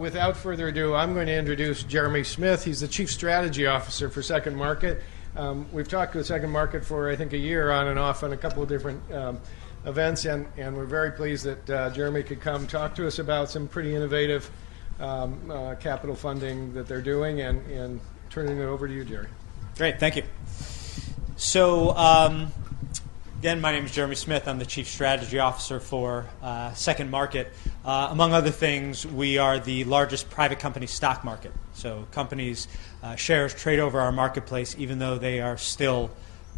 Without further ado, I'm going to introduce Jeremy Smith. He's the Chief Strategy Officer for SecondMarket. We've talked with SecondMarket for, I think, a year on and off on a couple of different events, and we're very pleased that Jeremy could come talk to us about some pretty innovative capital funding that they're doing, and turning it over to you, Jerry. Great, thank you. So, again, my name is Jeremy Smith. I'm the Chief Strategy Officer for SecondMarket. Among other things, we are the largest private company stock market. So companies' shares trade over our marketplace even though they are still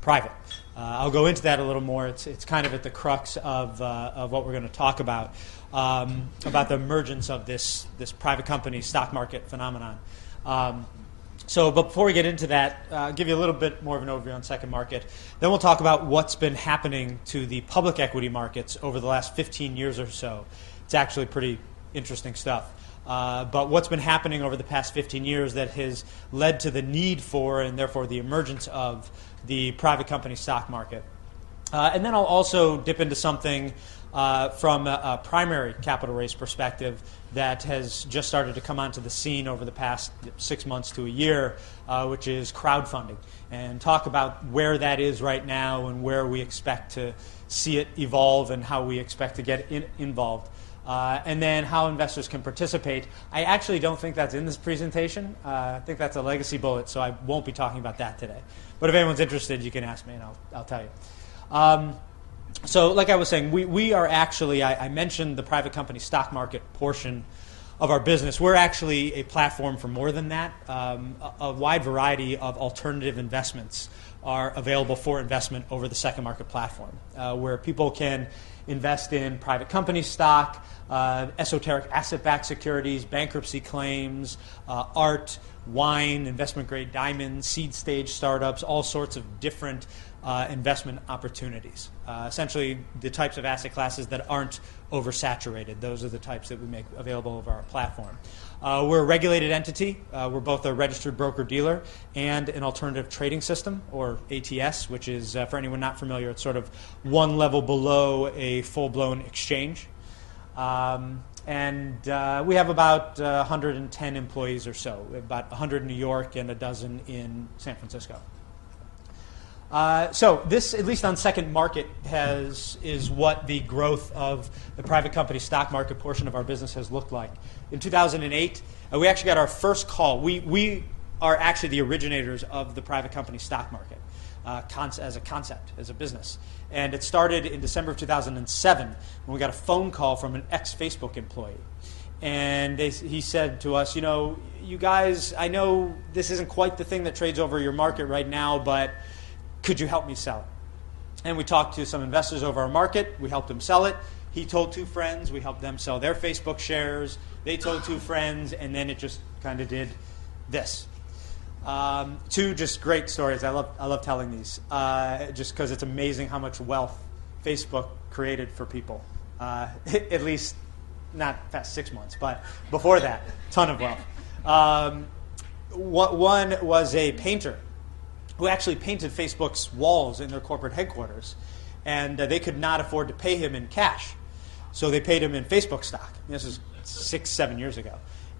private. I'll go into that a little more. It's kind of at the crux of what we're going to talk about the emergence of this private company stock market phenomenon. But before we get into that, I'll give you a little bit more of an overview on SecondMarket. Then we'll talk about what's been happening to the public equity markets over the last 15 years or so. It's actually pretty interesting stuff. But what's been happening over the past 15 years that has led to the need for, and therefore the emergence of, the private company stock market. And then I'll also dip into something from a primary capital raise perspective that has just started to come onto the scene over the past 6 months to a year, which is crowdfunding, and talk about where that is right now and where we expect to see it evolve and how we expect to get involved. And then how investors can participate. I actually don't think that's in this presentation. I think that's a legacy bullet, so I won't be talking about that today. But if anyone's interested, you can ask me and I'll tell you. So like I was saying, we are actually, I mentioned the private company stock market portion of our business. We're actually a platform for more than that. A wide variety of alternative investments are available for investment over the SecondMarket platform, where people can invest in private company stock, esoteric asset-backed securities, bankruptcy claims, art, wine, investment-grade diamonds, seed stage startups, all sorts of different investment opportunities. Essentially, the types of asset classes that aren't oversaturated. Those are the types that we make available over our platform. We're a regulated entity. We're both a registered broker-dealer and an alternative trading system, or ATS, which is, for anyone not familiar, it's sort of one level below a full-blown exchange. And we have about 110 employees or so, about 100 in New York and a dozen in San Francisco. So this, at least on SecondMarket, is what the growth of the private company stock market portion of our business has looked like. In 2008, we actually got our first call. We are actually the originators of the private company stock market as a concept, as a business. And it started in December of 2007 when we got a phone call from an ex-Facebook employee. And he said to us, you guys, I know this isn't quite the thing that trades over your market right now, but could you help me sell it? And we talked to some investors over our market. We helped him sell it. He told two friends. We helped them sell their Facebook shares. They told two friends, and then it just kind of did this. Two just great stories. I love telling these, just because it's amazing how much wealth Facebook created for people. At least not past 6 months, but before that, ton of wealth. One was a painter who actually painted Facebook's walls in their corporate headquarters, and they could not afford to pay him in cash, so they paid him in Facebook stock. This is 6-7 years ago.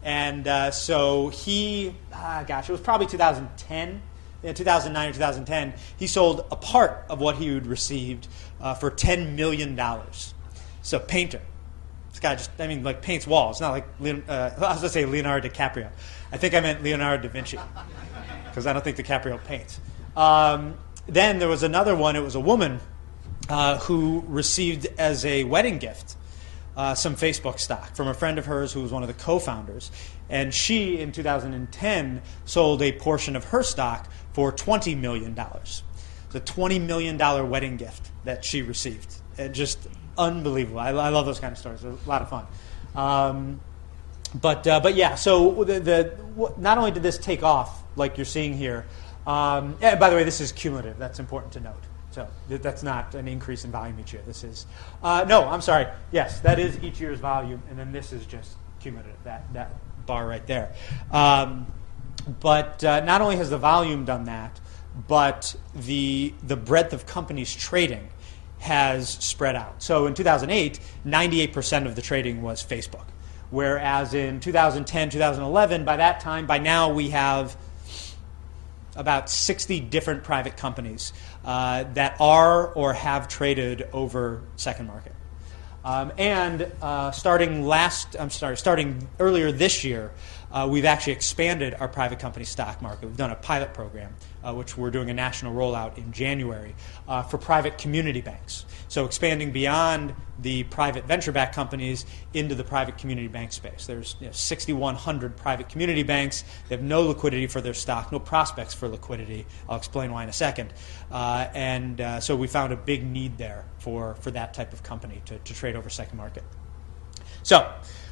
And so he, it was probably 2010, 2009 or 2010, he sold a part of what he had received for $10 million. So painter. This guy just, paints walls. Not like, I was going to say Leonardo DiCaprio. I think I meant Leonardo da Vinci, because I don't think DiCaprio paints. Then there was another one. It was a woman who received as a wedding gift some Facebook stock from a friend of hers who was one of the co-founders. And she, in 2010, sold a portion of her stock for $20 million. It's a $20 million wedding gift that she received. Just unbelievable. I love those kind of stories. They're a lot of fun. But yeah, so not only did this take off, like you're seeing here, and by the way, this is cumulative. That's important to note. So that's not an increase in volume each year. This is, no, I'm sorry. Yes, that is each year's volume, and then this is just cumulative, that bar right there. But not only has the volume done that, but the breadth of companies trading has spread out. So in 2008, 98% of the trading was Facebook, whereas in 2010, 2011, by now we have about 60 different private companies that are or have traded over SecondMarket. Starting earlier this year, we've actually expanded our private company stock market. We've done a pilot program, which we're doing a national rollout in January, for private community banks. So expanding beyond the private venture-backed companies into the private community bank space. There's 6,100 private community banks. They have no liquidity for their stock, no prospects for liquidity. I'll explain why in a second. So we found a big need there for that type of company to trade over SecondMarket. So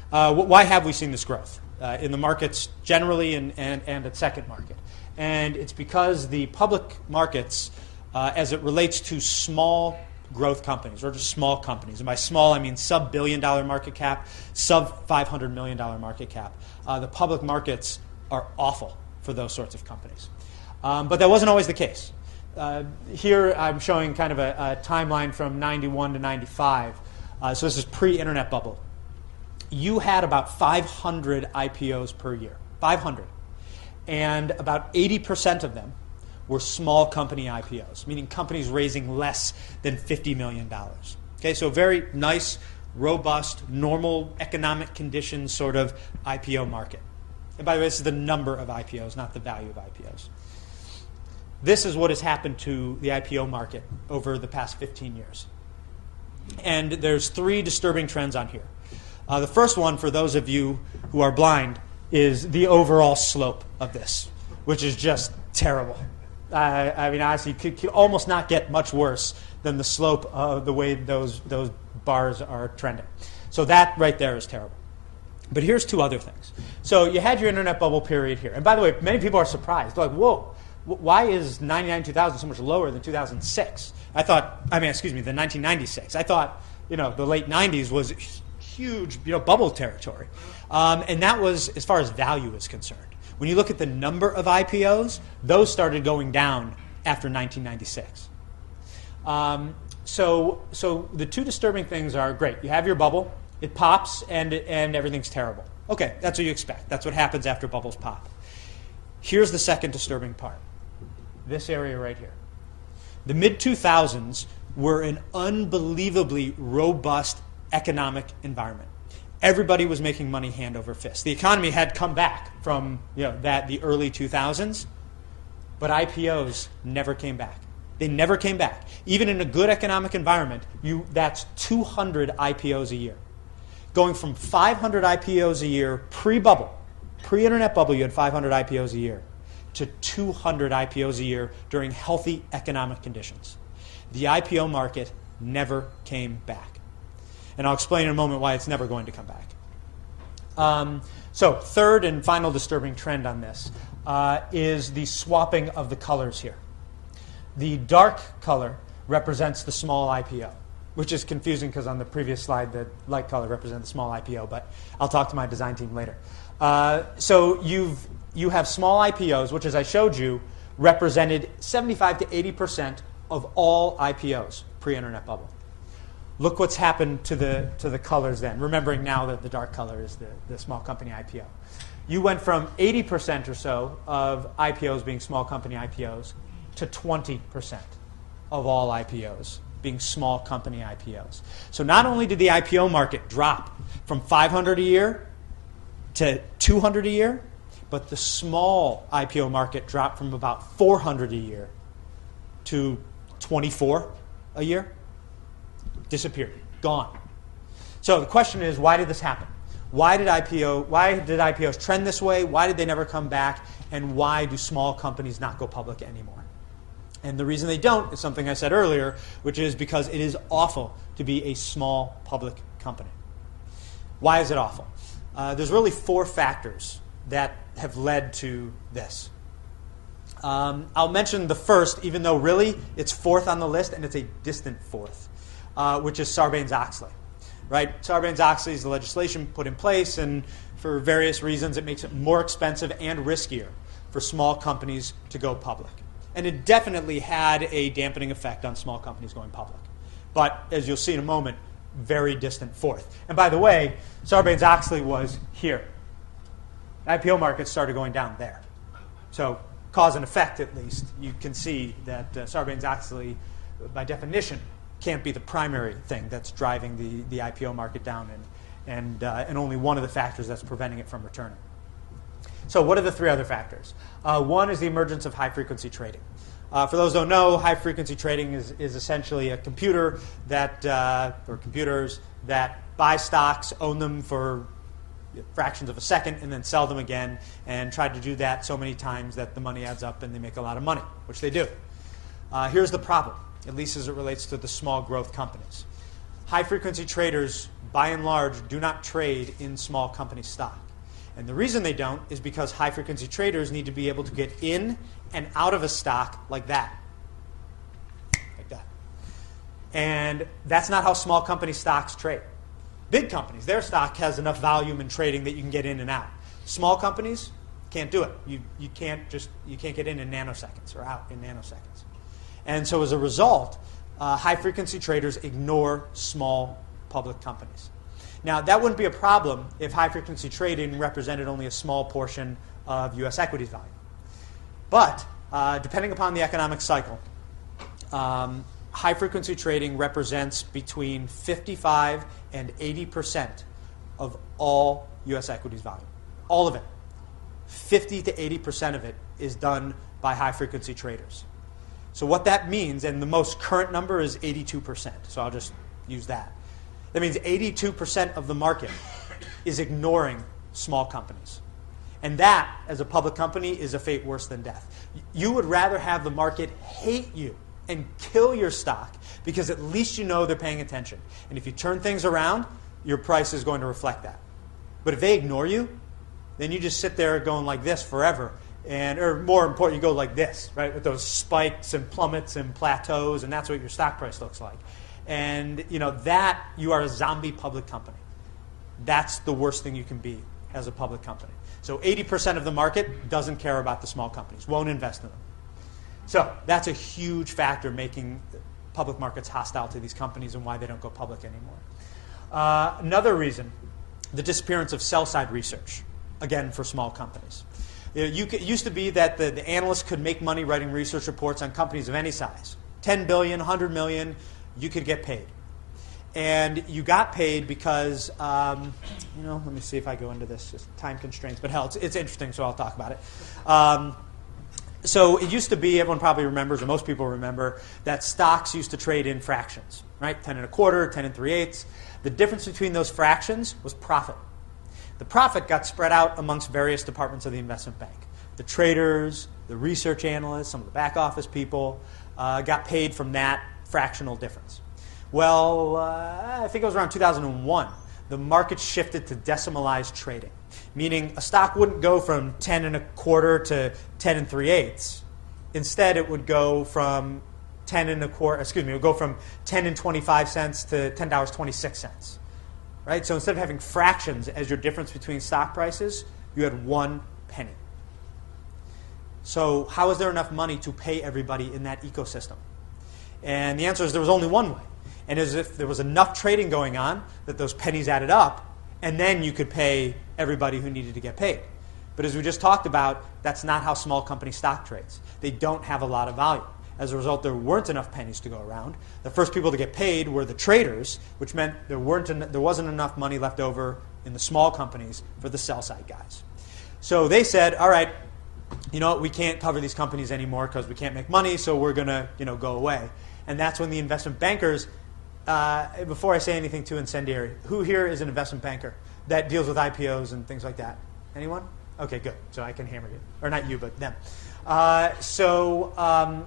why have we seen this growth in the markets generally and at SecondMarket? And it's because the public markets, as it relates to small growth companies or just small companies, and by small I mean sub-billion-dollar market cap, sub-$500 million market cap, the public markets are awful for those sorts of companies. But that wasn't always the case. Here I'm showing kind of a timeline from 91 to 95. So this is pre-internet bubble. You had about 500 IPOs per year, 500. And about 80% of them were small company IPOs, meaning companies raising less than $50 million. Okay, so very nice, robust, normal economic conditions sort of IPO market. And by the way, this is the number of IPOs, not the value of IPOs. This is what has happened to the IPO market over the past 15 years. And there's three disturbing trends on here. The first one, for those of you who are blind, is the overall slope of this, which is just terrible. I mean, honestly, could almost not get much worse than the slope of the way those bars are trending. So that right there is terrible. But here's two other things. So you had your internet bubble period here. And by the way, many people are surprised. They're like, whoa, why is 99, 2000 so much lower than 2006? The 1996. I thought, the late 90s was huge, bubble territory. And that was as far as value is concerned. When you look at the number of IPOs, those started going down after 1996. So the two disturbing things are, great, you have your bubble, it pops, and everything's terrible. Okay, that's what you expect. That's what happens after bubbles pop. Here's the second disturbing part, this area right here. The mid-2000s were an unbelievably robust economic environment. Everybody was making money hand over fist. The economy had come back from the early 2000s, but IPOs never came back. They never came back. Even in a good economic environment, that's 200 IPOs a year. Going from 500 IPOs a year pre-bubble, pre-internet bubble, you had 500 IPOs a year, to 200 IPOs a year during healthy economic conditions. The IPO market never came back. And I'll explain in a moment why it's never going to come back. So third and final disturbing trend on this is the swapping of the colors here. The dark color represents the small IPO, which is confusing because on the previous slide, the light color represented the small IPO, but I'll talk to my design team later. So you have small IPOs, which, as I showed you, represented 75 to 80% of all IPOs pre-internet bubble. Look what's happened to the colors then, remembering now that the dark color is the small company IPO. You went from 80% or so of IPOs being small company IPOs to 20% of all IPOs being small company IPOs. So not only did the IPO market drop from 500 a year to 200 a year, but the small IPO market dropped from about 400 a year to 24 a year. Disappeared, gone. So the question is, why did this happen? Why did IPOs trend this way? Why did they never come back? And why do small companies not go public anymore? And the reason they don't is something I said earlier, which is because it is awful to be a small public company. Why is it awful? There's really four factors that have led to this. I'll mention the first, even though really it's fourth on the list, and it's a distant fourth. Which is Sarbanes-Oxley, right? Sarbanes-Oxley is the legislation put in place, and for various reasons, it makes it more expensive and riskier for small companies to go public. And it definitely had a dampening effect on small companies going public. But as you'll see in a moment, very distant fourth. And by the way, Sarbanes-Oxley was here. The IPO market started going down there. So cause and effect, at least, you can see that Sarbanes-Oxley, by definition, can't be the primary thing that's driving the IPO market down and only one of the factors that's preventing it from returning. So what are the three other factors? One is the emergence of high-frequency trading. For those who don't know, high-frequency trading is essentially a computer that, or computers that buy stocks, own them for fractions of a second, and then sell them again, and try to do that so many times that the money adds up and they make a lot of money, which they do. Here's the problem, at least as it relates to the small growth companies. High-frequency traders, by and large, do not trade in small company stock. And the reason they don't is because high-frequency traders need to be able to get in and out of a stock like that. Like that. And that's not how small company stocks trade. Big companies, their stock has enough volume in trading that you can get in and out. Small companies can't do it. You can't get in nanoseconds or out in nanoseconds. And so as a result, high-frequency traders ignore small public companies. Now, that wouldn't be a problem if high-frequency trading represented only a small portion of U.S. equities volume. But depending upon the economic cycle, high-frequency trading represents between 55 and 80% of all U.S. equities volume. All of it. 50 to 80% of it is done by high-frequency traders. So what that means, and the most current number is 82%, so I'll just use that. That means 82% of the market is ignoring small companies. And that, as a public company, is a fate worse than death. You would rather have the market hate you and kill your stock because at least you know they're paying attention. And if you turn things around, your price is going to reflect that. But if they ignore you, then you just sit there going like this forever. Or more important, you go like this, right, with those spikes and plummets and plateaus, and that's what your stock price looks like. And that you are a zombie public company. That's the worst thing you can be as a public company. So 80% of the market doesn't care about the small companies, won't invest in them. So that's a huge factor making public markets hostile to these companies and why they don't go public anymore. Another reason, the disappearance of sell-side research, again, for small companies. It used to be that the analysts could make money writing research reports on companies of any size. 10 billion, 100 million, you could get paid. And you got paid because, let me see if I go into this, just time constraints, but hell, it's interesting, so I'll talk about it. So it used to be, everyone probably remembers, or most people remember, that stocks used to trade in fractions, right? 10 1/4, 10 3/8. The difference between those fractions was profit. The profit got spread out amongst various departments of the investment bank. The traders, the research analysts, some of the back office people got paid from that fractional difference. Well, I think it was around 2001, the market shifted to decimalized trading, meaning a stock wouldn't go from 10 1/4 to 10 3/8. Instead, it would go from 10 and 25 cents to $10.26. Right? So instead of having fractions as your difference between stock prices, you had 1 penny. So how is there enough money to pay everybody in that ecosystem? And the answer is there was only one way. And as if there was enough trading going on that those pennies added up, and then you could pay everybody who needed to get paid. But as we just talked about, that's not how small company stock trades. They don't have a lot of volume. As a result, there weren't enough pennies to go around. The first people to get paid were the traders, which meant there wasn't enough money left over in the small companies for the sell-side guys. So they said, all right, we can't cover these companies anymore because we can't make money, so we're going to go away. And that's when the investment bankers, before I say anything too incendiary, who here is an investment banker that deals with IPOs and things like that? Anyone? Okay, good. So I can hammer you. Or not you, but them.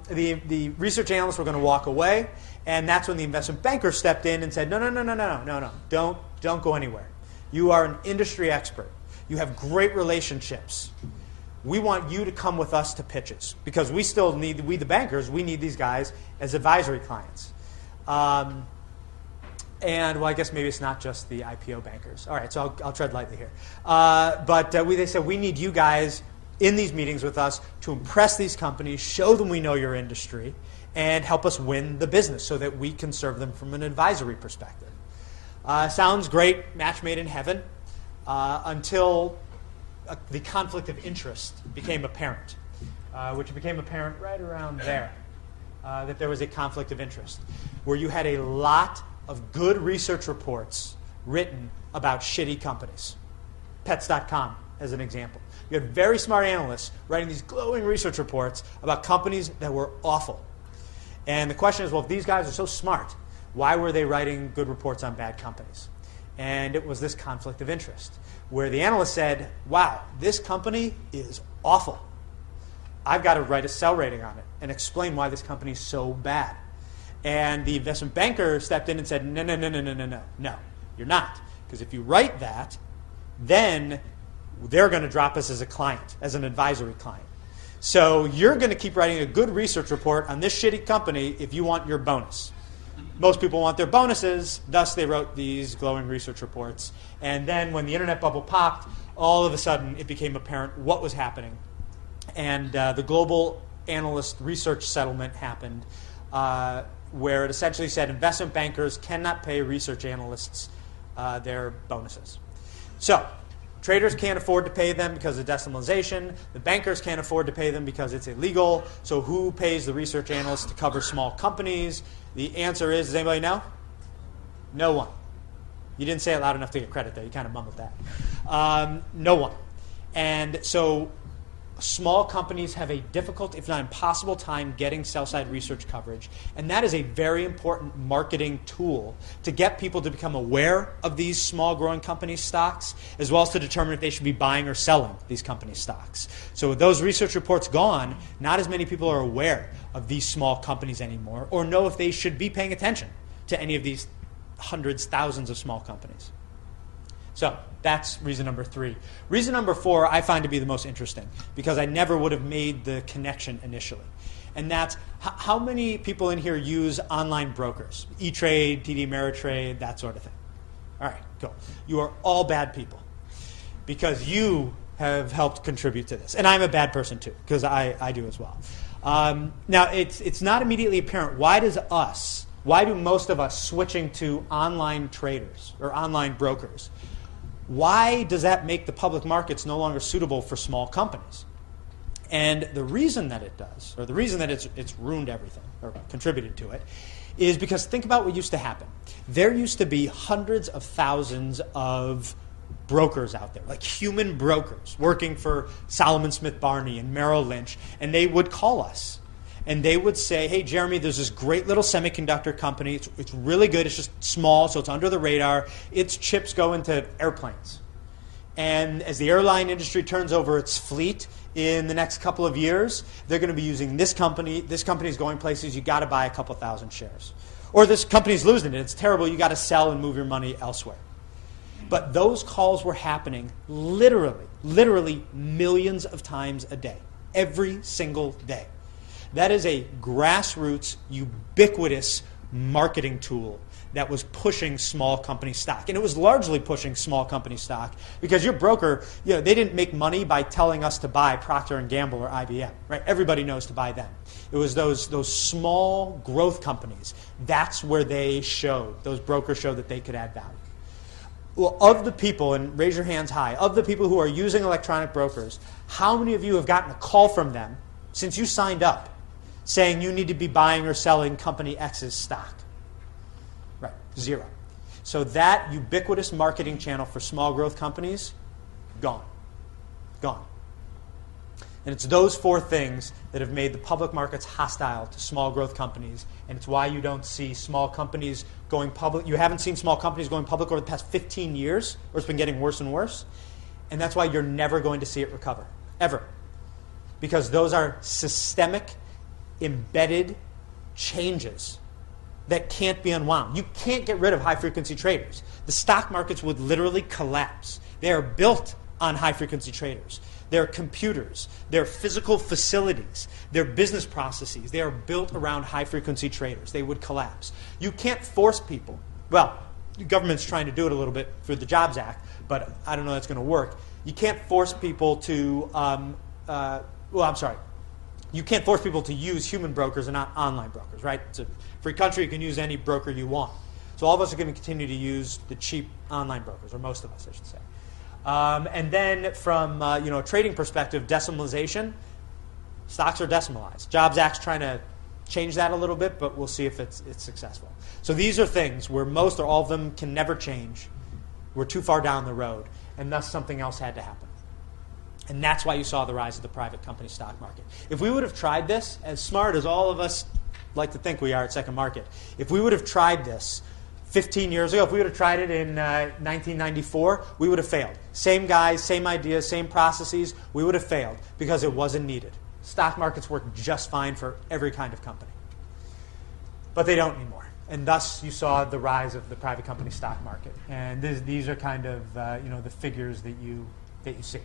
The research analysts were going to walk away, and that's when the investment banker stepped in and said, no, don't go anywhere. You are an industry expert. You have great relationships. We want you to come with us to pitches because we the bankers, we need these guys as advisory clients. I guess maybe it's not just the IPO bankers. All right, so I'll tread lightly here. They said, we need you guys in these meetings with us to impress these companies, show them we know your industry, and help us win the business so that we can serve them from an advisory perspective. Sounds great, match made in heaven, until the conflict of interest became apparent, which became apparent right around there, that there was a conflict of interest, where you had a lot of good research reports written about shitty companies. Pets.com as an example. You had very smart analysts writing these glowing research reports about companies that were awful. And the question is, well, if these guys are so smart, why were they writing good reports on bad companies? And it was this conflict of interest, where the analyst said, wow, this company is awful. I've got to write a sell rating on it and explain why this company is so bad. And the investment banker stepped in and said, no, you're not. Because if you write that, then they're going to drop us as a client, as an advisory client. So you're going to keep writing a good research report on this shitty company if you want your bonus. Most people want their bonuses, thus they wrote these glowing research reports. And then when the internet bubble popped, all of a sudden it became apparent what was happening. And the global analyst research settlement happened, where it essentially said investment bankers cannot pay research analysts their bonuses. So traders can't afford to pay them because of decimalization. The bankers can't afford to pay them because it's illegal. So who pays the research analysts to cover small companies? The answer is, does anybody know? No one. You didn't say it loud enough to get credit, though. You kind of mumbled that. No one. And so small companies have a difficult, if not impossible, time getting sell-side research coverage. And that is a very important marketing tool to get people to become aware of these small growing company stocks, as well as to determine if they should be buying or selling these company stocks. So with those research reports gone, not as many people are aware of these small companies anymore, or know if they should be paying attention to any of these hundreds, thousands of small companies. So that's reason number 3. Reason number 4 I find to be the most interesting, because I never would have made the connection initially. And that's how many people in here use online brokers? E-Trade, TD Ameritrade, that sort of thing. All right, cool. You are all bad people because you have helped contribute to this. And I'm a bad person too, because I do as well. Now, it's not immediately apparent. Why do most of us switching to online traders or online brokers? Why does that make the public markets no longer suitable for small companies? And the reason that it does, or the reason that it's ruined everything, or contributed to it, is because think about what used to happen. There used to be hundreds of thousands of brokers out there, like human brokers, working for Solomon Smith Barney and Merrill Lynch, and they would call us. And they would say, hey, Jeremy, there's this great little semiconductor company. It's really good. It's just small, so it's under the radar. Its chips go into airplanes. And as the airline industry turns over its fleet in the next couple of years, they're going to be using this company. This company is going places. You've got to buy a couple thousand shares. Or this company's losing it. It's terrible. You've got to sell and move your money elsewhere. But those calls were happening literally millions of times a day, every single day. That is a grassroots, ubiquitous marketing tool that was pushing small company stock. And it was largely pushing small company stock because your broker, they didn't make money by telling us to buy Procter & Gamble or IBM, right? Everybody knows to buy them. It was those small growth companies. That's where those brokers showed that they could add value. Well, of the people, and raise your hands high, of the people who are using electronic brokers, how many of you have gotten a call from them since you signed up saying you need to be buying or selling company X's stock? Right, 0. So that ubiquitous marketing channel for small growth companies, gone. And it's those 4 things that have made the public markets hostile to small growth companies, and it's why you don't see small companies going public. You haven't seen small companies going public over the past 15 years, or it's been getting worse and worse, and that's why you're never going to see it recover, ever. Because those are systemic, embedded changes that can't be unwound. You can't get rid of high-frequency traders. The stock markets would literally collapse. They are built on high-frequency traders. Their computers, their physical facilities, their business processes, they are built around high-frequency traders. They would collapse. You can't force people. Well, the government's trying to do it a little bit through the Jobs Act, but I don't know that's going to work. You can't force people to, you can't force people to use human brokers and not online brokers, right? It's a free country. You can use any broker you want. So all of us are going to continue to use the cheap online brokers, or most of us, I should say. And then from a trading perspective, decimalization, stocks are decimalized. Jobs Act's trying to change that a little bit, but we'll see if it's successful. So these are things where most or all of them can never change. We're too far down the road, and thus something else had to happen. And that's why you saw the rise of the private company stock market. If we would have tried this, as smart as all of us like to think we are at SecondMarket, if we would have tried this 15 years ago, if we would have tried it in 1994, we would have failed. Same guys, same ideas, same processes, we would have failed because it wasn't needed. Stock markets work just fine for every kind of company. But they don't anymore. And thus you saw the rise of the private company stock market. And these are kind of the figures that you see.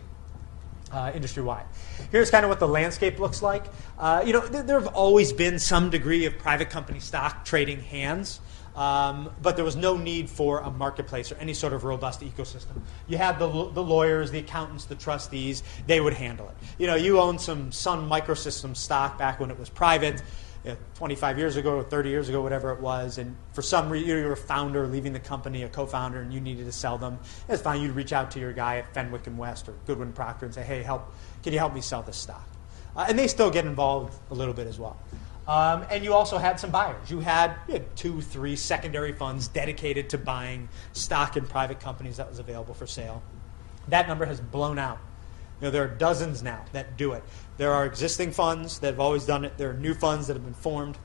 Industry-wide. Here's kind of what the landscape looks like. There have always been some degree of private company stock trading hands, but there was no need for a marketplace or any sort of robust ecosystem. You had the lawyers, the accountants, the trustees. They would handle it. You owned some Sun Microsystems stock back when it was private, 25 years ago or 30 years ago, whatever it was, and for some reason you were a founder leaving the company, a co-founder, and you needed to sell them. It's fine. You'd reach out to your guy at Fenwick and West or Goodwin Procter and say, hey, can you help me sell this stock? And they still get involved a little bit as well. And you also had some buyers. You had 2, 3 secondary funds dedicated to buying stock in private companies that was available for sale. That number has blown out. There are dozens now that do it. There are existing funds that have always done it. There are new funds that have been formed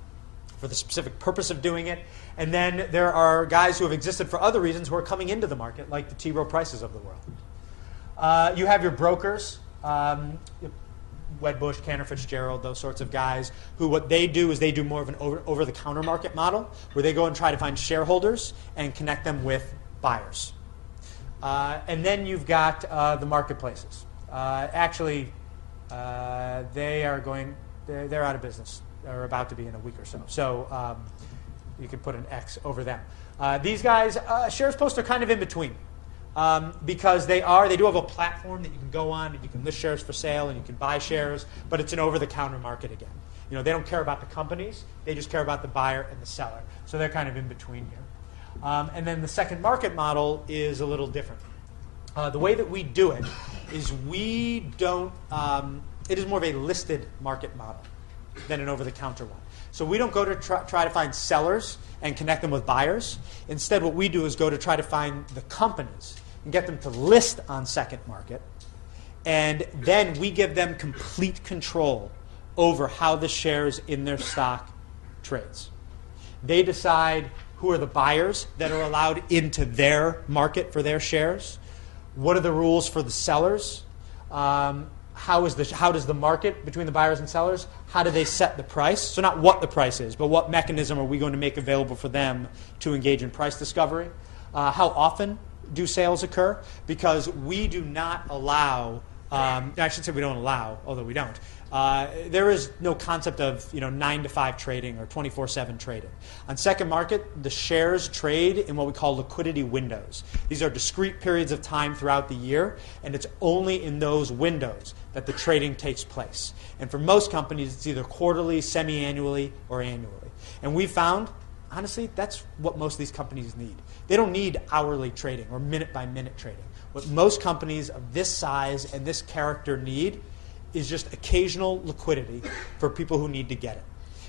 for the specific purpose of doing it. And then there are guys who have existed for other reasons who are coming into the market, like the T. Rowe Prices of the world. You have your brokers, Wedbush, Cantor Fitzgerald, those sorts of guys, who what they do is they do more of an over-the-counter market model, where they go and try to find shareholders and connect them with buyers. And then you've got the marketplaces. They're out of business, or about to be in a week or so. So you can put an X over them. These guys, Shares Post are kind of in between, because they do have a platform that you can go on and you can list shares for sale and you can buy shares, but it's an over-the-counter market again. They don't care about the companies; they just care about the buyer and the seller. So they're kind of in between here. And then the second market model is a little different. The way that we do it is we don't, it is more of a listed market model than an over-the-counter one. So we don't go to try to find sellers and connect them with buyers. Instead, what we do is go to try to find the companies and get them to list on SecondMarket. And then we give them complete control over how the shares in their stock trades. They decide who are the buyers that are allowed into their market for their shares. What are the rules for the sellers? How does the market between the buyers and sellers, how do they set the price? So not what the price is, but what mechanism are we going to make available for them to engage in price discovery? How often do sales occur? Because we do not allow, I should say we don't allow, although we don't. There is no concept of 9 to 5 trading or 24/7 trading. On SecondMarket, the shares trade in what we call liquidity windows. These are discrete periods of time throughout the year, and it's only in those windows that the trading takes place. And for most companies, it's either quarterly, semi-annually, or annually. And we found, honestly, that's what most of these companies need. They don't need hourly trading or minute-by-minute trading. What most companies of this size and this character need is just occasional liquidity for people who need to get it.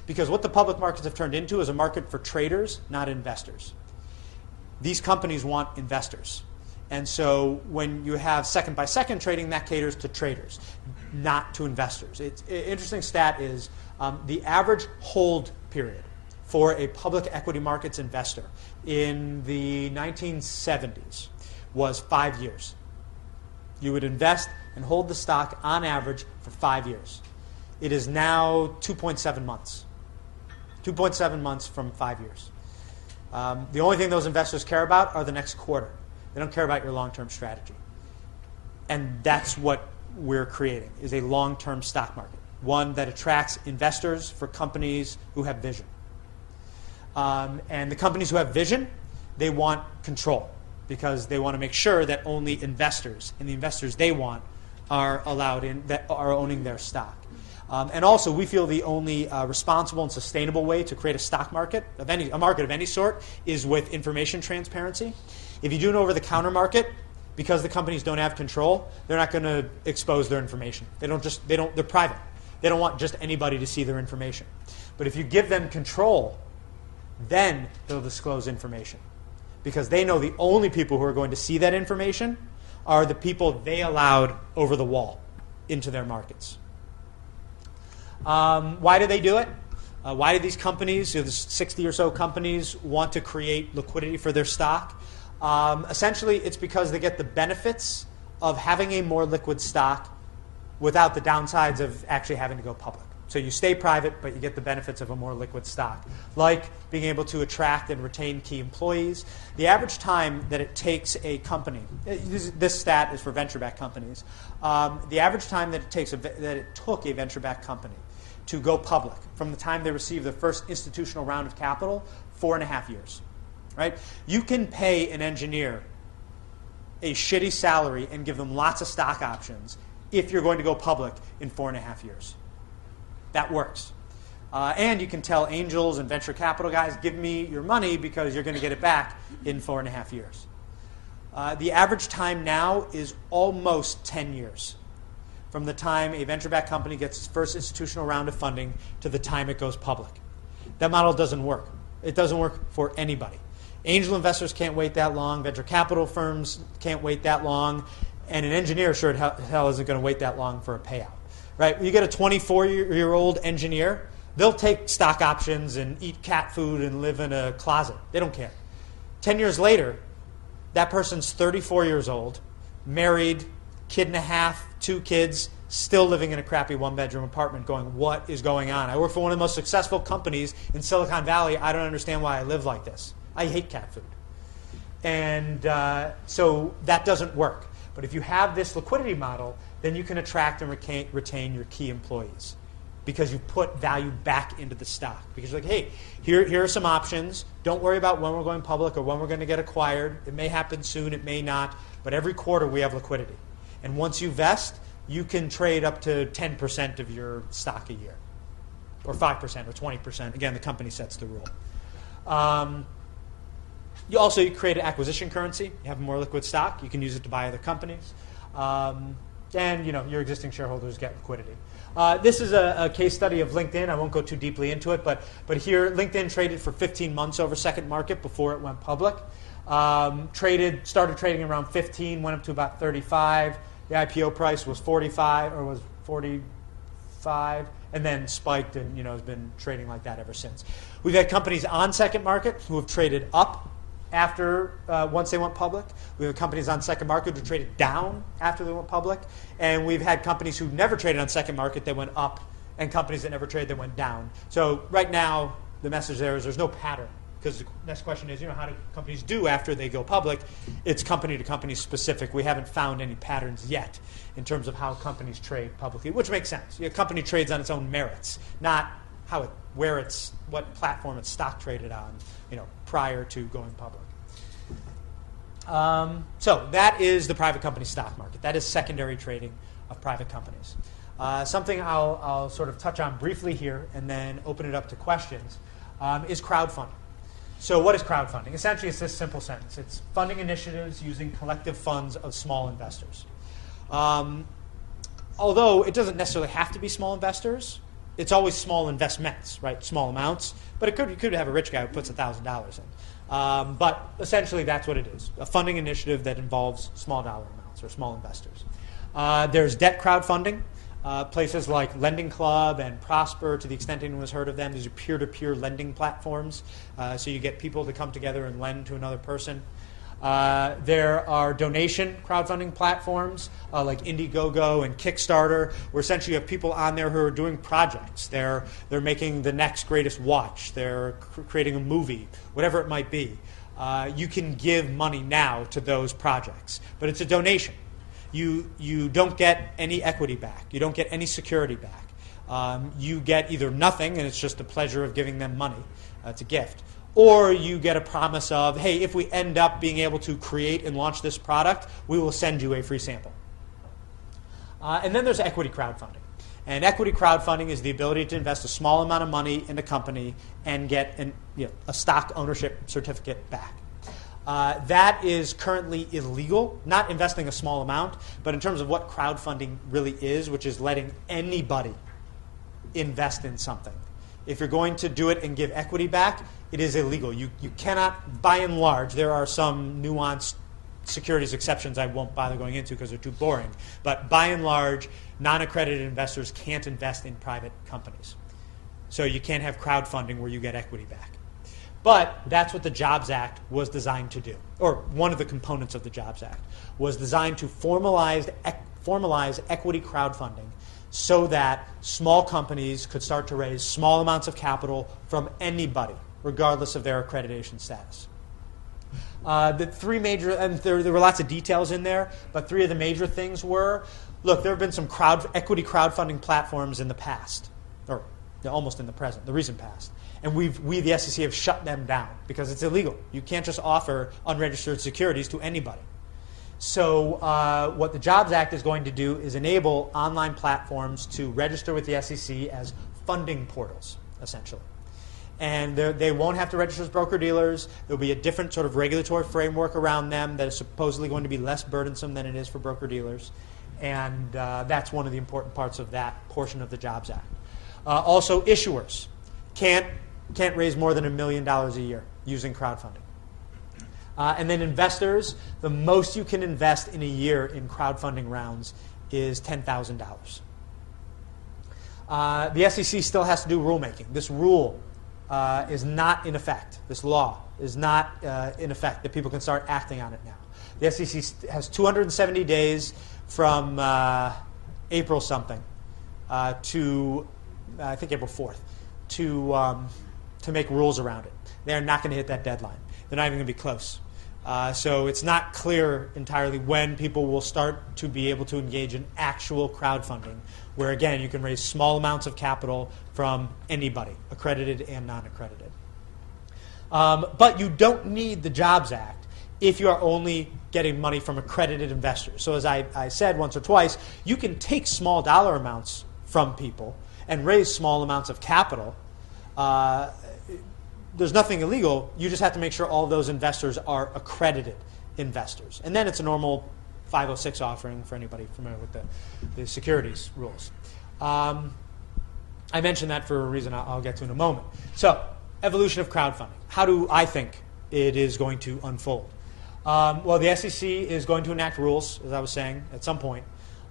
Because what the public markets have turned into is a market for traders, not investors. These companies want investors. And so when you have second-by-second trading, that caters to traders, not to investors. It's an interesting stat is the average hold period for a public equity markets investor in the 1970s was 5 years. You would invest and hold the stock on average for 5 years. It is now 2.7 months. 2.7 months from 5 years. The only thing those investors care about are the next quarter. They don't care about your long-term strategy. And that's what we're creating, is a long-term stock market, one that attracts investors for companies who have vision. And the companies who have vision, they want control, because they want to make sure that only investors and the investors they want are allowed in, that are owning their stock. And also, we feel the only responsible and sustainable way to create a stock market, a market of any sort, is with information transparency. If you do an over-the-counter market, because the companies don't have control, they're not going to expose their information. They're private. They don't want just anybody to see their information. But if you give them control, then they'll disclose information, because they know the only people who are going to see that information are the people they allowed over the wall into their markets. Why do they do it? Why do these companies, there's 60 or so companies, want to create liquidity for their stock? Essentially, it's because they get the benefits of having a more liquid stock without the downsides of actually having to go public. So you stay private, but you get the benefits of a more liquid stock, like being able to attract and retain key employees. The average time that it takes a company, this stat is for venture-backed companies, the average time that it took a venture-backed company to go public from the time they received their first institutional round of capital, 4.5 years. Right? You can pay an engineer a shitty salary and give them lots of stock options if you're going to go public in 4.5 years. That works. And you can tell angels and venture capital guys, give me your money because you're going to get it back in 4.5 years. The average time now is almost 10 years from the time a venture-backed company gets its first institutional round of funding to the time it goes public. That model doesn't work. It doesn't work for anybody. Angel investors can't wait that long. Venture capital firms can't wait that long. And an engineer sure as hell isn't going to wait that long for a payout. Right? You get a 24-year-old engineer, they'll take stock options and eat cat food and live in a closet. They don't care. 10 years later, that person's 34 years old, married, kid and a half, 2 kids, still living in a crappy one-bedroom apartment going, what is going on? I work for one of the most successful companies in Silicon Valley. I don't understand why I live like this. I hate cat food. And so that doesn't work. But if you have this liquidity model, then you can attract and retain your key employees, because you put value back into the stock. Because you're like, hey, here are some options. Don't worry about when we're going public or when we're going to get acquired. It may happen soon, it may not. But every quarter we have liquidity. And once you vest, you can trade up to 10% of your stock a year, or 5% or 20%. Again, the company sets the rule. You create an acquisition currency. You have more liquid stock. You can use it to buy other companies. And your existing shareholders get liquidity. This is a case study of LinkedIn. I won't go too deeply into it, but here LinkedIn traded for 15 months over SecondMarket before it went public. Started trading around 15, went up to about 35. The IPO price was 45, and then spiked and has been trading like that ever since. We've had companies on SecondMarket who have traded up after once they went public. We have companies on SecondMarket who traded down after they went public, and we've had companies who never traded on SecondMarket that went up, and companies that never traded that went down. So right now, the message there is there's no pattern, because the next question is, how do companies do after they go public? It's company to company specific. We haven't found any patterns yet in terms of how companies trade publicly, which makes sense. A company trades on its own merits, not what platform it's stock traded on, prior to going public. So that is the private company stock market. That is secondary trading of private companies. Something I'll sort of touch on briefly here and then open it up to questions is crowdfunding. So what is crowdfunding? Essentially, it's this simple sentence. It's funding initiatives using collective funds of small investors. Although it doesn't necessarily have to be small investors. It's always small investments, right? Small amounts. But you could have a rich guy who puts $1,000 in. But essentially, that's what it is. A funding initiative that involves small dollar amounts or small investors. There's debt crowdfunding. Places like Lending Club and Prosper, to the extent anyone has heard of them, these are peer-to-peer lending platforms. So you get people to come together and lend to another person. There are donation crowdfunding platforms like Indiegogo and Kickstarter, where essentially you have people on there who are doing projects. They're making the next greatest watch. They're creating a movie, whatever it might be. You can give money now to those projects, but it's a donation. You don't get any equity back. You don't get any security back. You get either nothing, and it's just the pleasure of giving them money. It's a gift. Or you get a promise of, hey, if we end up being able to create and launch this product, we will send you a free sample. And then there's equity crowdfunding. And equity crowdfunding is the ability to invest a small amount of money in a company and get a stock ownership certificate back. That is currently illegal, not investing a small amount, but in terms of what crowdfunding really is, which is letting anybody invest in something. If you're going to do it and give equity back, it is illegal. You cannot, by and large, there are some nuanced securities exceptions I won't bother going into because they're too boring, but by and large, non-accredited investors can't invest in private companies. So you can't have crowdfunding where you get equity back. But that's what the Jobs Act was designed to do, or one of the components of the Jobs Act was designed to formalize equity crowdfunding so that small companies could start to raise small amounts of capital from anybody, regardless of their accreditation status. The three major, and there were lots of details in there, but three of the major things were, look, there have been some equity crowdfunding platforms in the past, or almost in the present, the recent past. And we, the SEC, have shut them down because it's illegal. You can't just offer unregistered securities to anybody. So what the Jobs Act is going to do is enable online platforms to register with the SEC as funding portals, essentially. And they won't have to register as broker-dealers. There'll be a different sort of regulatory framework around them that is supposedly going to be less burdensome than it is for broker-dealers. And that's one of the important parts of that portion of the Jobs Act. Also, issuers can't raise more than $1 million a year using crowdfunding. And then investors, the most you can invest in a year in crowdfunding rounds is $10,000. The SEC still has to do rulemaking. This rule is not in effect. This law is not in effect that people can start acting on it now. The SEC has 270 days from April something to, I think April 4th, to make rules around it. They're not going to hit that deadline. They're not even going to be close. So it's not clear entirely when people will start to be able to engage in actual crowdfunding, where, again, you can raise small amounts of capital from anybody, accredited and non-accredited. But you don't need the Jobs Act if you are only getting money from accredited investors. So as I said once or twice, you can take small dollar amounts from people and raise small amounts of capital. There's nothing illegal. You just have to make sure all of those investors are accredited investors. And then it's a normal 506 offering for anybody familiar with the securities rules. I mentioned that for a reason I'll get to in a moment. So, evolution of crowdfunding. How do I think it is going to unfold? Well, the SEC is going to enact rules, as I was saying, at some point.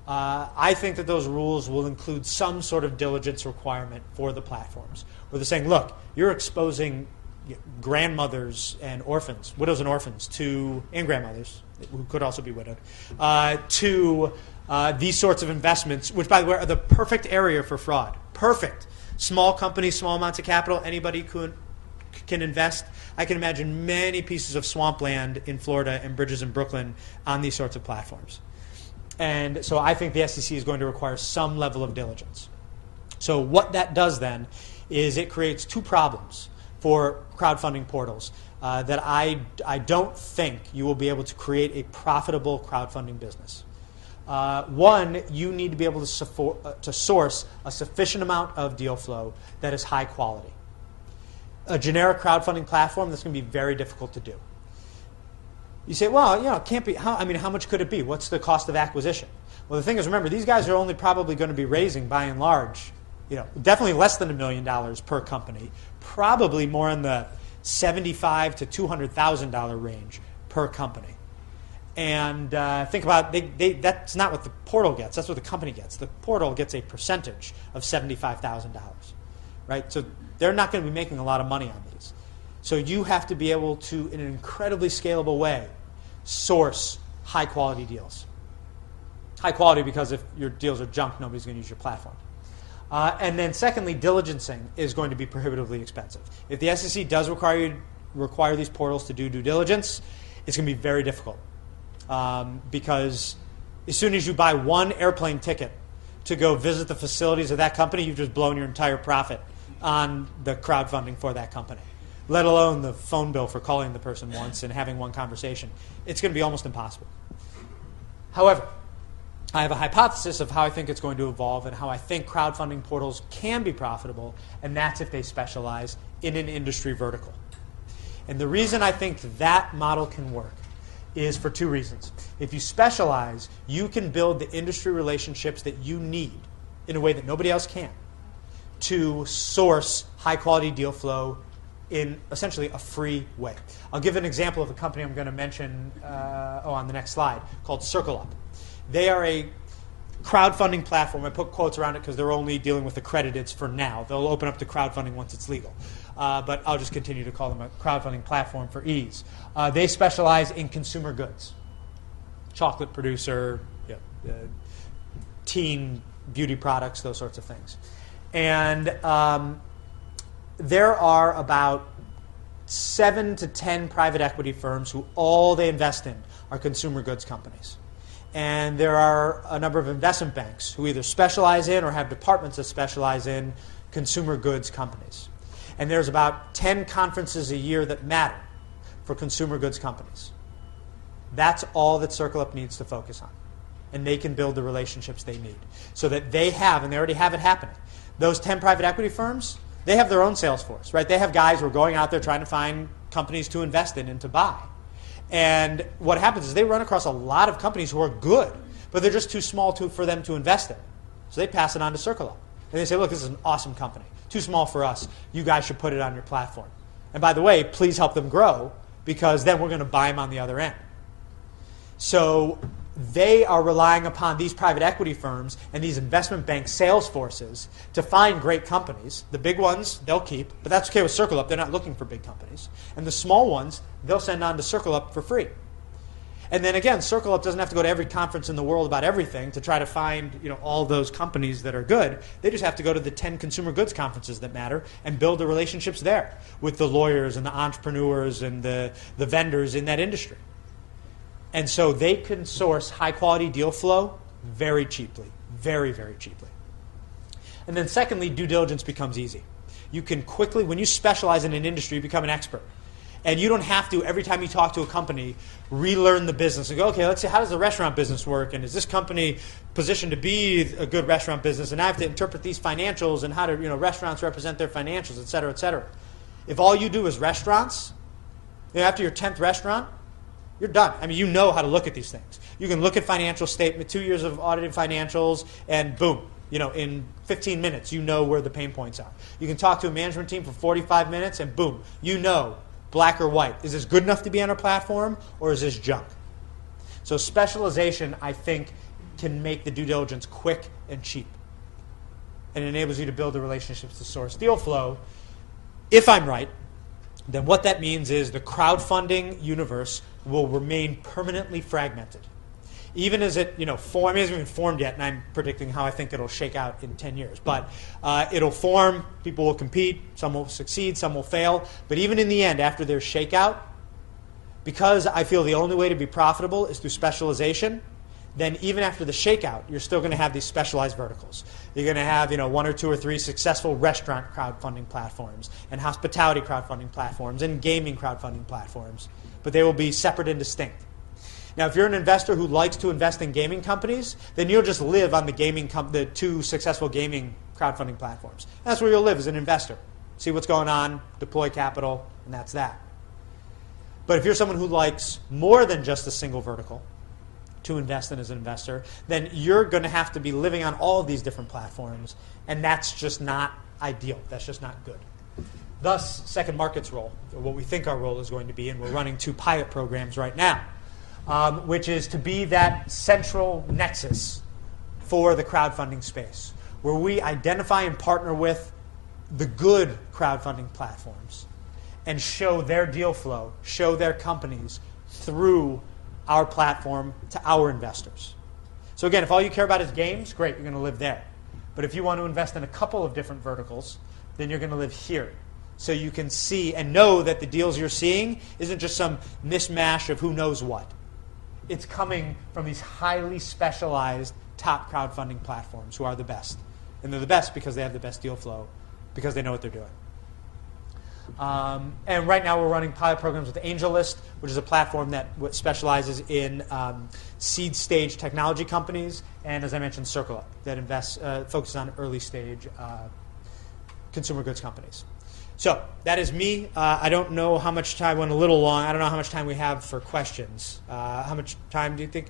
I think that those rules will include some sort of diligence requirement for the platforms, where they're saying, look, you're exposing grandmothers and orphans, widows and orphans, and grandmothers, who could also be widowed, to these sorts of investments, which, by the way, are the perfect area for fraud. Perfect. Small companies, small amounts of capital, anybody can invest. I can imagine many pieces of swampland in Florida and bridges in Brooklyn on these sorts of platforms. And so I think the SEC is going to require some level of diligence. So what that does then is it creates two problems for crowdfunding portals that I don't think you will be able to create a profitable crowdfunding business. One, you need to be able to source a sufficient amount of deal flow that is high quality. A generic crowdfunding platform, that's going to be very difficult to do. You say, well, it can't be. How much could it be? What's the cost of acquisition? Well, the thing is, remember, these guys are only probably going to be raising, by and large, definitely less than $1 million per company, probably more in the $75,000 to $200,000 range per company. And think about that's not what the portal gets. That's what the company gets. The portal gets a percentage of $75,000, right? So they're not going to be making a lot of money on these. So you have to be able to, in an incredibly scalable way, source high-quality deals. High quality because if your deals are junk, nobody's going to use your platform. And then secondly, diligencing is going to be prohibitively expensive. If the SEC does require these portals to do due diligence, it's going to be very difficult. Because as soon as you buy one airplane ticket to go visit the facilities of that company, you've just blown your entire profit on the crowdfunding for that company, let alone the phone bill for calling the person once and having one conversation. It's going to be almost impossible. However, I have a hypothesis of how I think it's going to evolve and how I think crowdfunding portals can be profitable, and that's if they specialize in an industry vertical. And the reason I think that model can work is for two reasons. If you specialize, you can build the industry relationships that you need in a way that nobody else can to source high-quality deal flow in essentially a free way. I'll give an example of a company I'm going to mention on the next slide called CircleUp. They are a crowdfunding platform. I put quotes around it because they're only dealing with accrediteds for now. They'll open up to crowdfunding once it's legal. But I'll just continue to call them a crowdfunding platform for ease. They specialize in consumer goods, chocolate producer, teen beauty products, those sorts of things. And there are about 7 to 10 private equity firms who all they invest in are consumer goods companies. And there are a number of investment banks who either specialize in or have departments that specialize in consumer goods companies. And there's about 10 conferences a year that matter for consumer goods companies. That's all that CircleUp needs to focus on. And they can build the relationships they need so that they have, and they already have it happening, those 10 private equity firms, they have their own sales force, right? They have guys who are going out there trying to find companies to invest in and to buy. And what happens is they run across a lot of companies who are good, but they're just too small for them to invest in. So they pass it on to CircleUp. And they say, look, this is an awesome company. Too small for us. You guys should put it on your platform. And by the way, please help them grow because then we're going to buy them on the other end. So they are relying upon these private equity firms and these investment bank sales forces to find great companies. The big ones, they'll keep, but that's okay with CircleUp. They're not looking for big companies. And the small ones, they'll send on to CircleUp for free. And then again, CircleUp doesn't have to go to every conference in the world about everything to try to find all those companies that are good. They just have to go to the 10 consumer goods conferences that matter and build the relationships there with the lawyers and the entrepreneurs and the vendors in that industry. And so they can source high-quality deal flow very cheaply, very, very cheaply. And then secondly, due diligence becomes easy. You can quickly, when you specialize in an industry, you become an expert. And you don't have to, every time you talk to a company, relearn the business and go, okay, let's see, how does the restaurant business work? And is this company positioned to be a good restaurant business? And I have to interpret these financials and how do restaurants represent their financials, et cetera, et cetera. If all you do is restaurants, after your 10th restaurant, you're done. I mean, you know how to look at these things. You can look at financial statement, 2 years of audited financials, and boom, in 15 minutes, you know where the pain points are. You can talk to a management team for 45 minutes, and boom, you know, black or white. Is this good enough to be on our platform, or is this junk? So specialization, I think, can make the due diligence quick and cheap. And it enables you to build the relationships to source deal flow. If I'm right, then what that means is the crowdfunding universe will remain permanently fragmented. Even as it, it hasn't even formed yet, and I'm predicting how I think it'll shake out in 10 years. But it'll form, people will compete, some will succeed, some will fail. But even in the end, after their shakeout, because I feel the only way to be profitable is through specialization, then even after the shakeout, you're still going to have these specialized verticals. You're going to have 1 or 2 or 3 successful restaurant crowdfunding platforms and hospitality crowdfunding platforms and gaming crowdfunding platforms, but they will be separate and distinct. Now, if you're an investor who likes to invest in gaming companies, then you'll just live on the 2 successful gaming crowdfunding platforms. And that's where you'll live as an investor. See what's going on, deploy capital, and that's that. But if you're someone who likes more than just a single vertical to invest in as an investor, then you're going to have to be living on all of these different platforms, and that's just not ideal. That's just not good. Thus, SecondMarket's role, or what we think our role is going to be, and we're running 2 pilot programs right now, which is to be that central nexus for the crowdfunding space, where we identify and partner with the good crowdfunding platforms and show their deal flow, show their companies through our platform to our investors. So again, if all you care about is games, great, you're going to live there. But if you want to invest in a couple of different verticals, then you're going to live here. So you can see and know that the deals you're seeing isn't just some mishmash of who knows what. It's coming from these highly specialized top crowdfunding platforms who are the best. And they're the best because they have the best deal flow, because they know what they're doing. And right now we're running pilot programs with AngelList, which is a platform that specializes in seed stage technology companies, and as I mentioned, CircleUp, that focuses on early stage consumer goods companies. So that is me. I don't know how much time, went a little long. I don't know how much time we have for questions. How much time do you think?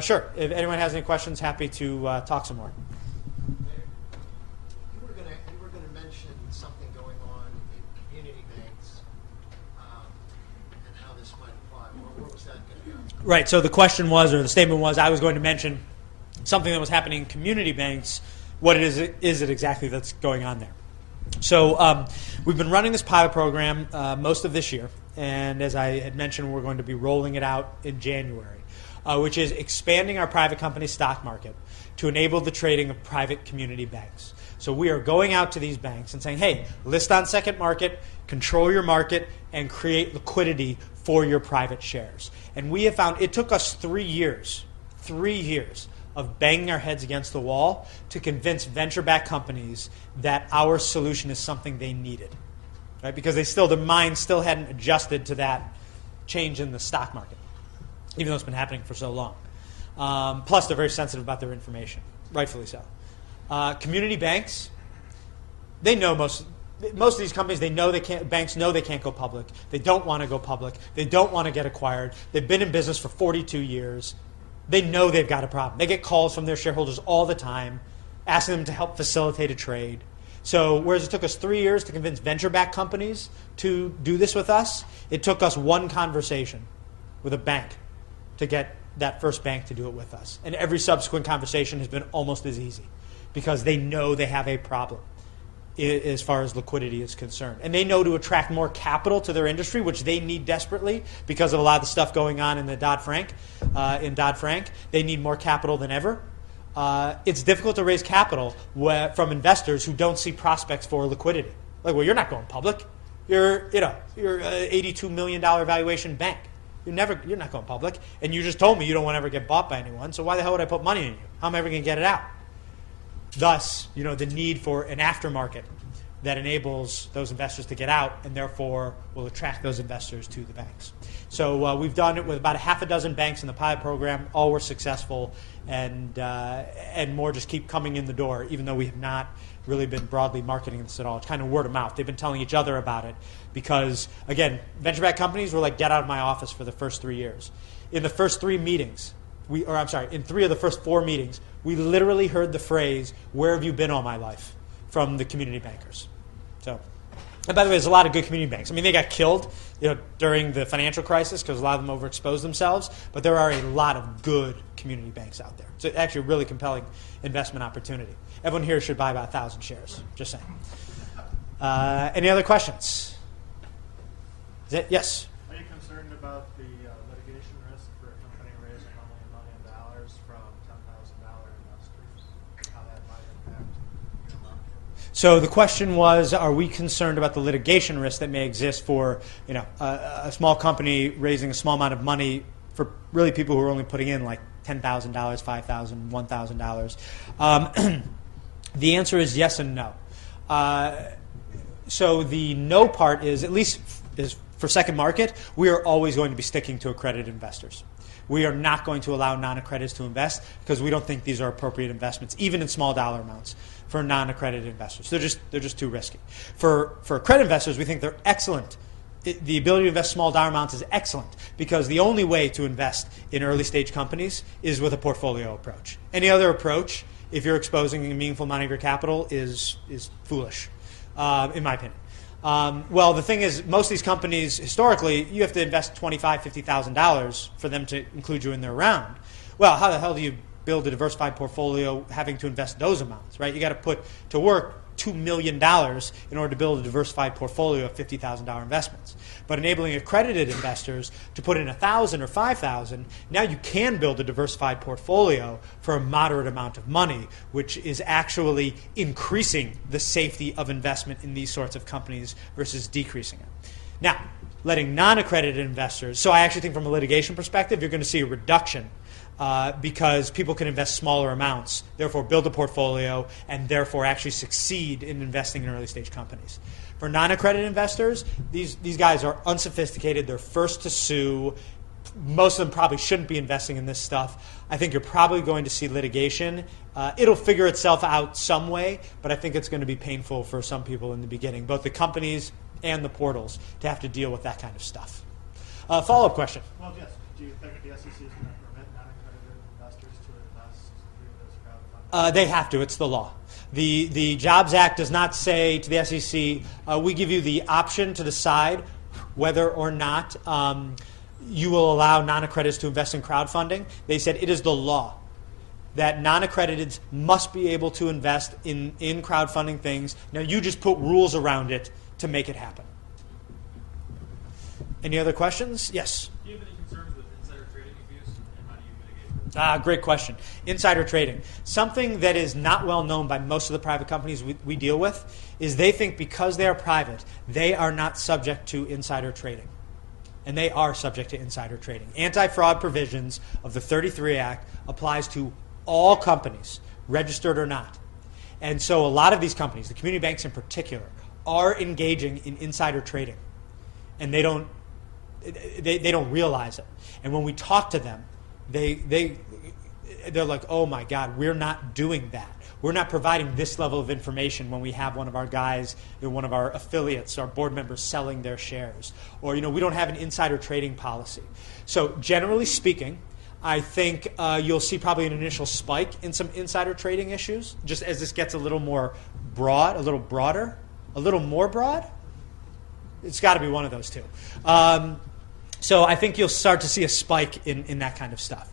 Sure. If anyone has any questions, happy to talk some more. You were going to mention something going on in community banks and how this might apply. Where was that going to go? Right. So the question was, or the statement was, I was going to mention something that was happening in community banks. What is it exactly that's going on there? So we've been running this pilot program most of this year, and as I had mentioned, we're going to be rolling it out in January, which is expanding our private company stock market to enable the trading of private community banks. So we are going out to these banks and saying, hey, list on SecondMarket, control your market, and create liquidity for your private shares. And we have found it took us 3 years of banging our heads against the wall to convince venture-backed companies that our solution is something they needed, right? Because their minds still hadn't adjusted to that change in the stock market, even though it's been happening for so long. Plus, they're very sensitive about their information, rightfully so. Community banks, they know most of these companies, banks know they can't go public. They don't want to go public. They don't want to get acquired. They've been in business for 42 years. They know they've got a problem. They get calls from their shareholders all the time asking them to help facilitate a trade. So whereas it took us 3 years to convince venture-backed companies to do this with us, it took us one conversation with a bank to get that first bank to do it with us. And every subsequent conversation has been almost as easy because they know they have a problem as far as liquidity is concerned. And they know to attract more capital to their industry, which they need desperately because of a lot of the stuff going on in the Dodd-Frank. They need more capital than ever. It's difficult to raise capital from investors who don't see prospects for liquidity. Like, well, you're not going public. You're an $82 million valuation bank. You're not going public. And you just told me you don't want to ever get bought by anyone, so why the hell would I put money in you? How am I ever going to get it out? Thus, the need for an aftermarket that enables those investors to get out and therefore will attract those investors to the banks. So we've done it with about a half a dozen banks in the pilot program. All were successful, and more just keep coming in the door, even though we have not really been broadly marketing this at all. It's kind of word of mouth. They've been telling each other about it because, again, venture-backed companies were like, get out of my office for the first 3 years. In the first 3 meetings, in 3 of the first 4 meetings, we literally heard the phrase, where have you been all my life, from the community bankers. So, and by the way, there's a lot of good community banks. I mean, they got killed during the financial crisis because a lot of them overexposed themselves, but there are a lot of good community banks out there. So actually a really compelling investment opportunity. Everyone here should buy about 1,000 shares, just saying. Any other questions? Yes? Are you concerned about the litigation risk for a company raising only $1 million from $10,000 investors? How that might impact your market? So the question was, are we concerned about the litigation risk that may exist for a small company raising a small amount of money for really people who are only putting in like $10,000, $5,000, $1,000? The answer is yes and no. So the no part is, at least is for SecondMarket, we are always going to be sticking to accredited investors. We are not going to allow non-accredited to invest because we don't think these are appropriate investments, even in small dollar amounts, for non-accredited investors. They're just too risky. For accredited investors, we think they're excellent. The ability to invest small dollar amounts is excellent because the only way to invest in early stage companies is with a portfolio approach. Any other approach, if you're exposing a meaningful amount of your capital, is foolish, in my opinion. Well, the thing is, most of these companies, historically, you have to invest $25,000, $50,000 for them to include you in their round. Well, how the hell do you build a diversified portfolio having to invest those amounts, right? You got to put to work $2 million in order to build a diversified portfolio of $50,000 investments. But enabling accredited investors to put in $1,000 or $5,000, now you can build a diversified portfolio for a moderate amount of money, which is actually increasing the safety of investment in these sorts of companies versus decreasing it. Now, letting non-accredited investors, so I actually think from a litigation perspective, you're going to see a reduction because people can invest smaller amounts, therefore build a portfolio, and therefore actually succeed in investing in early stage companies. For non-accredited investors, these guys are unsophisticated. They're first to sue. Most of them probably shouldn't be investing in this stuff. I think you're probably going to see litigation. It'll figure itself out some way, but I think it's going to be painful for some people in the beginning, both the companies and the portals, to have to deal with that kind of stuff. Follow-up question. Well, yes. Do you think the SEC is going to permit non-accredited investors to invest through this crowdfunding? They have to. It's the law. The Jobs Act does not say to the SEC, we give you the option to decide whether or not you will allow non-accrediteds to invest in crowdfunding. They said it is the law that non-accrediteds must be able to invest in crowdfunding things. Now, you just put rules around it to make it happen. Any other questions? Yes? Do you have any concerns with insider trading abuse, and how do you mitigate those? Great question. Insider trading. Something that is not well known by most of the private companies we deal with is they think because they are private, they are not subject to insider trading. And they are subject to insider trading. Anti-fraud provisions of the 33 Act applies to all companies, registered or not. And so a lot of these companies, the community banks in particular, are engaging in insider trading. And they don't realize it. And when we talk to them, they're like, oh my God, we're not doing that. We're not providing this level of information when we have one of our guys, one of our affiliates, our board members selling their shares. Or, we don't have an insider trading policy. So generally speaking, I think you'll see probably an initial spike in some insider trading issues, just as this gets a little more broad, a little broader, a little more broad. It's got to be one of those two. So I think you'll start to see a spike in that kind of stuff.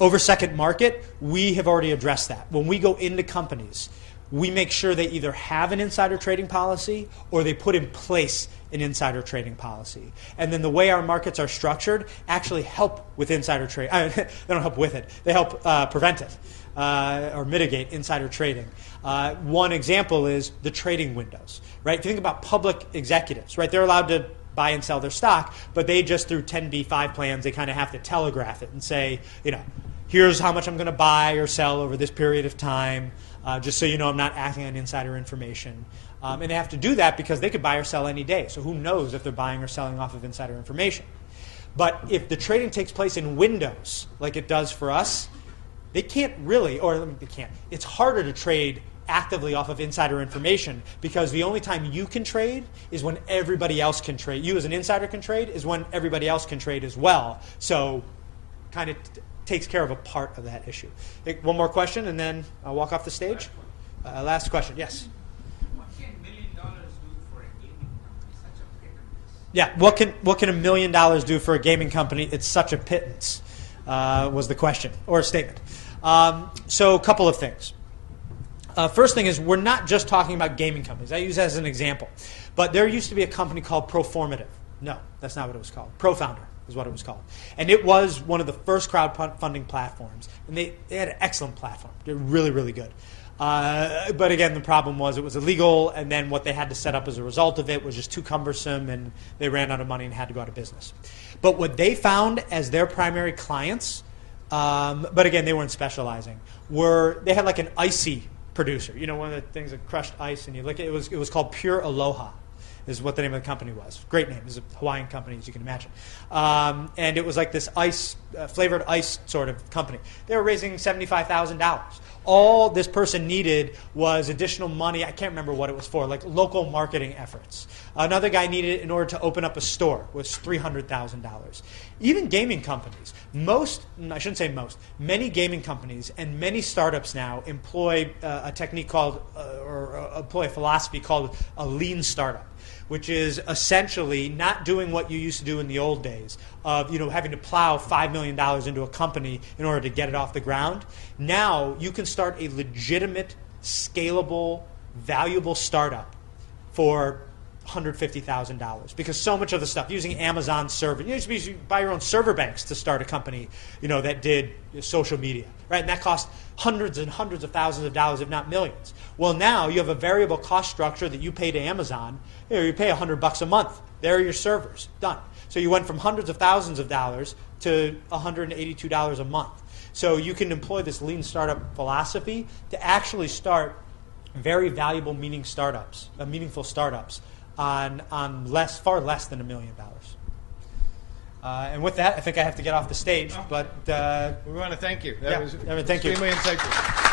Over SecondMarket, we have already addressed that. When we go into companies, we make sure they either have an insider trading policy or they put in place an insider trading policy. And then the way our markets are structured actually help with insider trading. They don't help with it. They help prevent it or mitigate insider trading. One example is the trading windows. Right? If you think about public executives, right? They're allowed to buy and sell their stock, but they just through 10b5 plans, they kind of have to telegraph it and say, here's how much I'm going to buy or sell over this period of time, just so you know I'm not acting on insider information. And they have to do that because they could buy or sell any day. So who knows if they're buying or selling off of insider information. But if the trading takes place in windows, like it does for us, they can't really, or they can't. It's harder to trade actively off of insider information because the only time you can trade is when everybody else can trade. You as an insider can trade is when everybody else can trade as well. So kind of takes care of a part of that issue. One more question and then I'll walk off the stage. Last question. Yes? What can $1 million do for a gaming company? Such a pittance. Yeah, what can $1 million do for a gaming company? It's such a pittance, was the question, or a statement. So a couple of things. First thing is we're not just talking about gaming companies. I use that as an example. But there used to be a company called Proformative. No, that's not what it was called. ProFounder is what it was called. And it was one of the first crowdfunding platforms. And they had an excellent platform. They're really, really good. But again, the problem was it was illegal, and then what they had to set up as a result of it was just too cumbersome, and they ran out of money and had to go out of business. But what they found as their primary clients, but again, they weren't specializing, they had like an icy producer. One of the things that crushed ice, and you look at it was called Pure Aloha, is what the name of the company was. Great name. It was a Hawaiian company, as you can imagine. And it was like this ice, flavored ice sort of company. They were raising $75,000. All this person needed was additional money. I can't remember what it was for, like local marketing efforts. Another guy needed it in order to open up a store, was $300,000. Even gaming companies, many gaming companies and many startups now employ a technique called, or employ a philosophy called a lean startup, which is essentially not doing what you used to do in the old days of having to plow $5 million into a company in order to get it off the ground. Now you can start a legitimate, scalable, valuable startup for $150,000 because so much of the stuff using Amazon server, you used to buy your own server banks to start a company, that did social media, right? And that cost hundreds and hundreds of thousands of dollars, if not millions. Well, now you have a variable cost structure that you pay to Amazon. You pay $100 a month. There are your servers, done. So you went from hundreds of thousands of dollars to $182 a month. So you can employ this lean startup philosophy to actually start very valuable, meaningful startups on far less than $1 million. And with that, I think I have to get off the stage. But we want to thank you. Yeah, That was thank you. extremely insightful.